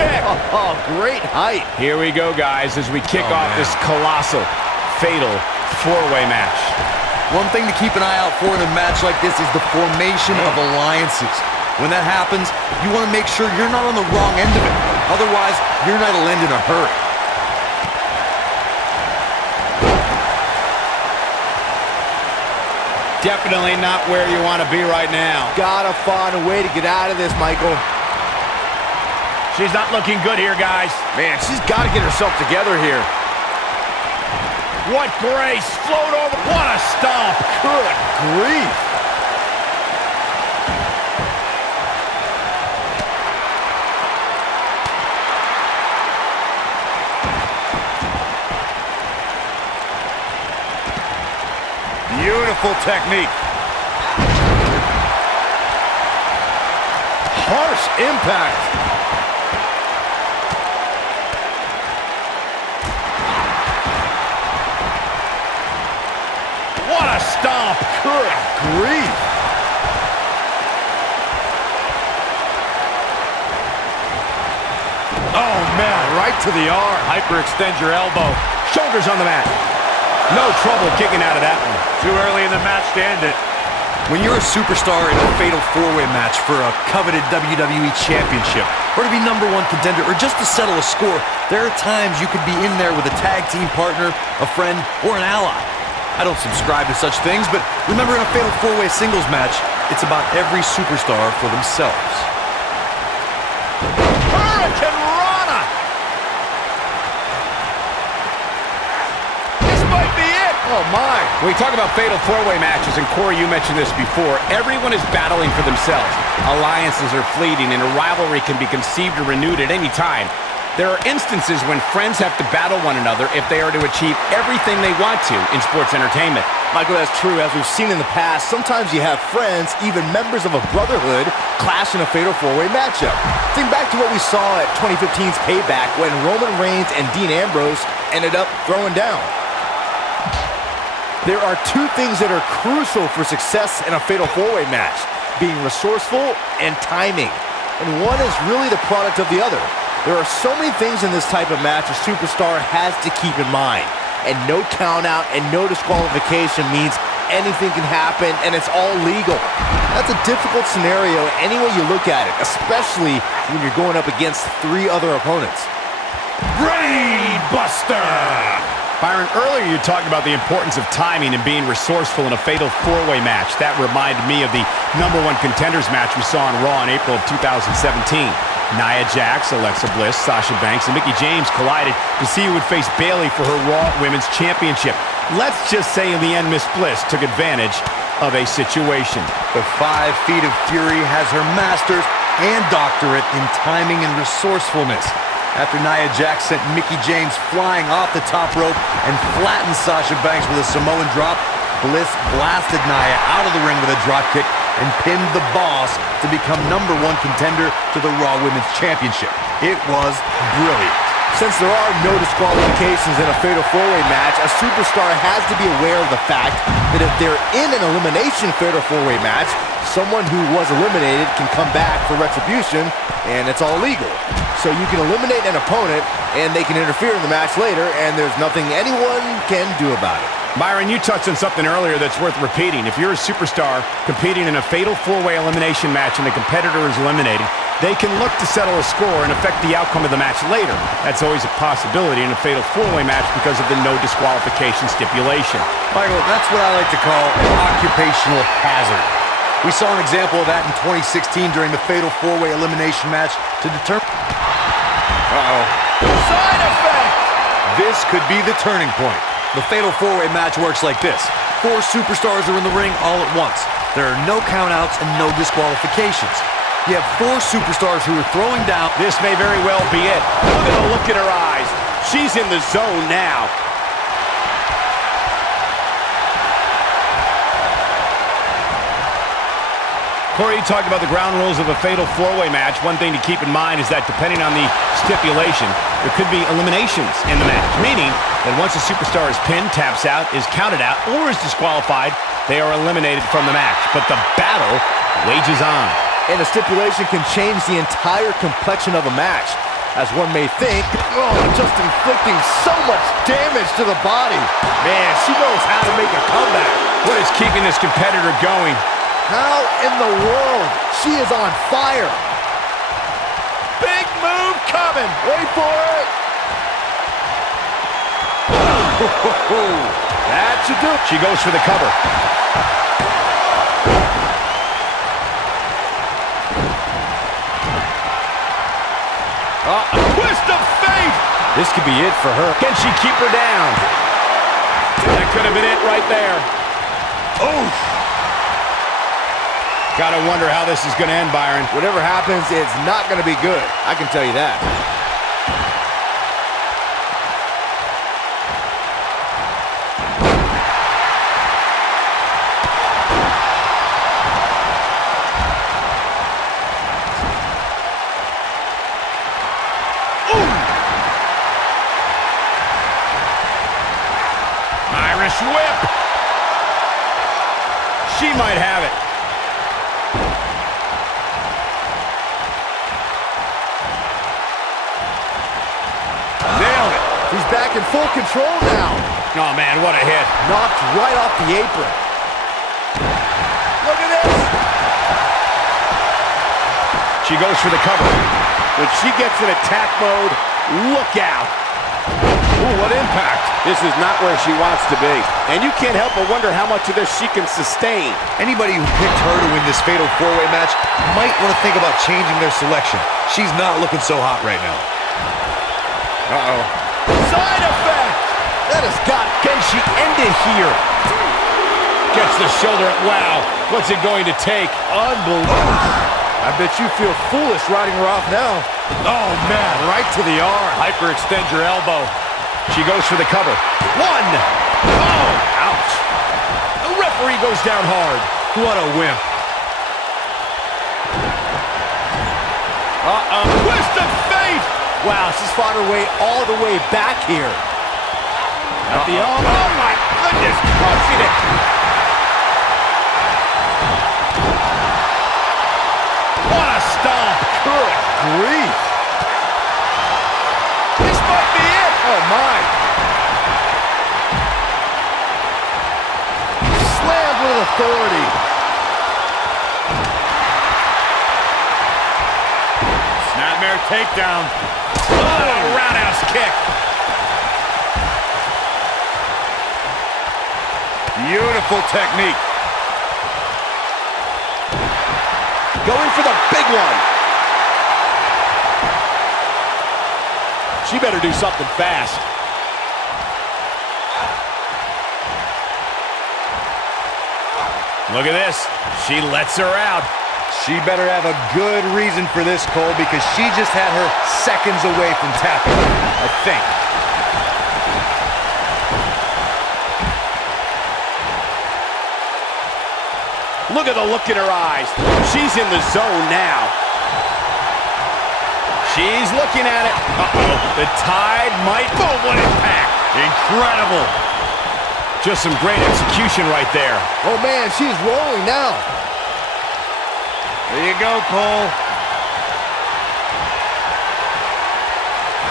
kick. Oh, great height. Here we go, guys, as we kick off this colossal, fatal four-way match. One thing to keep an eye out for in a match like this is the formation of alliances. When that happens, you want to make sure you're not on the wrong end of it. Otherwise, your night will end in a hurry. Definitely not where you want to be right now. Gotta find a way to get out of this, Michael. She's not looking good here, guys. Man, she's got to get herself together here. What grace, float over, what a stomp. Good grief. Beautiful technique. Harsh impact. What a stomp. Good grief. Oh, man, right to the arm. Hyperextend your elbow. Shoulders on the mat. No trouble kicking out of that one. Too early in the match to end it. When you're a superstar in a fatal four-way match for a coveted WWE Championship, or to be #1 contender, or just to settle a score, there are times you could be in there with a tag team partner, a friend, or an ally. I don't subscribe to such things, but remember, in a fatal four-way singles match, it's about every superstar for themselves. Hurricane Rana! This might be it! Oh, my. When we talk about fatal four-way matches, and Corey, you mentioned this before, everyone is battling for themselves. Alliances are fleeting, and a rivalry can be conceived or renewed at any time. There are instances when friends have to battle one another if they are to achieve everything they want to in sports entertainment. Michael, that's true. As we've seen in the past, sometimes you have friends, even members of a brotherhood, clash in a fatal four-way matchup. Think back to what we saw at 2015's Payback when Roman Reigns and Dean Ambrose ended up throwing down. There are two things that are crucial for success in a fatal four-way match: being resourceful and timing. And one is really the product of the other. There are so many things in this type of match a superstar has to keep in mind. And no count out and no disqualification means anything can happen and it's all legal. That's a difficult scenario any way you look at it, especially when you're going up against 3 other opponents. Brain Buster! Byron, earlier you talked about the importance of timing and being resourceful in a fatal four-way match. That reminded me of the #1 contenders match we saw on Raw in April of 2017. Nia Jax, Alexa Bliss, Sasha Banks, and Mickie James collided to see who would face Bayley for her Raw Women's Championship. Let's just say in the end, Miss Bliss took advantage of a situation. The 5 Feet of Fury has her master's and doctorate in timing and resourcefulness. After Nia Jax sent Mickie James flying off the top rope and flattened Sasha Banks with a Samoan drop, Bliss blasted Nia out of the ring with a dropkick and pinned the Boss to become #1 contender to the Raw Women's Championship. It was brilliant. Since there are no disqualifications in a fatal four-way match, a superstar has to be aware of the fact that if they're in an elimination fatal four-way match, someone who was eliminated can come back for retribution, and it's all legal. So you can eliminate an opponent, and they can interfere in the match later, and there's nothing anyone can do about it. Byron, you touched on something earlier that's worth repeating. If you're a superstar competing in a fatal four-way elimination match and the competitor is eliminated, they can look to settle a score and affect the outcome of the match later. That's always a possibility in a fatal four-way match because of the no disqualification stipulation. Michael, that's what I like to call an occupational hazard. We saw an example of that in 2016 during the fatal four-way elimination match to determine... Side effect! This could be the turning point. The fatal four-way match works like this. 4 superstars are in the ring all at once. There are no countouts and no disqualifications. You have 4 superstars who are throwing down. This may very well be it. Look at the look in her eyes. She's in the zone now. Corey, you talked about the ground rules of a fatal four-way match. One thing to keep in mind is that depending on the stipulation, there could be eliminations in the match, meaning that once a superstar is pinned, taps out, is counted out, or is disqualified, they are eliminated from the match. But the battle wages on. And a stipulation can change the entire complexion of a match. as one may think. Oh, just inflicting so much damage to the body. Man, she knows how to make a comeback. What is keeping this competitor going? How in the world? She is on fire. Big move coming. Wait for it. That should do it. She goes for the cover. Twist of fate! This could be it for her. Can she keep her down? That could have been it right there. Oof! Gotta wonder how this is gonna end, Byron. Whatever happens, it's not gonna be good. I can tell you that. Irish whip. She might have it. Nailed it. He's back in full control now. Oh, man, what a hit. Knocked right off the apron. Look at this. She goes for the cover. When she gets in attack mode, look out. Ooh, what impact. This is not where she wants to be. And you can't help but wonder how much of this she can sustain. Anybody who picked her to win this fatal four-way match might want to think about changing their selection. She's not looking so hot right now. Uh-oh. Side effect. That has got. Can she end it here? Gets the shoulder. Wow. What's it going to take? Unbelievable. I bet you feel foolish riding her off now. Oh, man. Right to the arm. Hyperextend your elbow. She goes for the cover. One. Oh, ouch. The referee goes down hard. What a wimp. Uh-oh. Twist of fate. Wow, she's fought her way all the way back here. At the elbow. Oh, my goodness. Crushing it. What a stomp. Good grief. This might be it. Oh, my. Slammed with authority. Snapmare takedown. Oh, roundhouse kick. Beautiful technique. Going for the big one. She better do something fast. Look at this. She lets her out. She better have a good reason for this, Cole, because she just had her seconds away from tapping, I think. Look at the look in her eyes. She's in the zone now. She's looking at it. Uh-oh. The tide might... Boom, what impact. Incredible. Just some great execution right there. Oh, man, she's rolling now. There you go, Cole.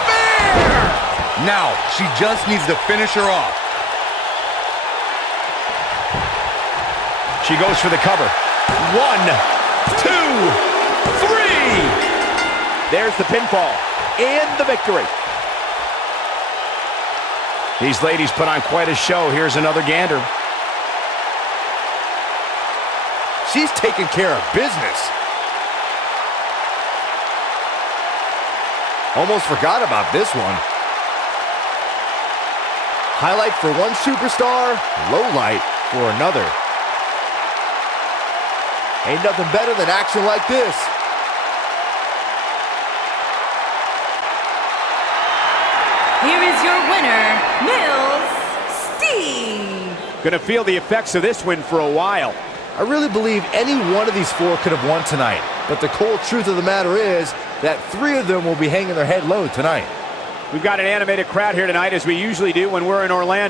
Fair! Now, she just needs to finish her off. She goes for the cover. 1, 2, 3. There's the pinfall and the victory. These ladies put on quite a show. Here's another gander. She's taking care of business. Almost forgot about this one. Highlight for one superstar, low light for another. Ain't nothing better than action like this. Here is your winner, Misty. Gonna feel the effects of this win for a while. I really believe any one of these four could have won tonight. But the cold truth of the matter is that 3 of them will be hanging their head low tonight. We've got an animated crowd here tonight, as we usually do when we're in Orlando.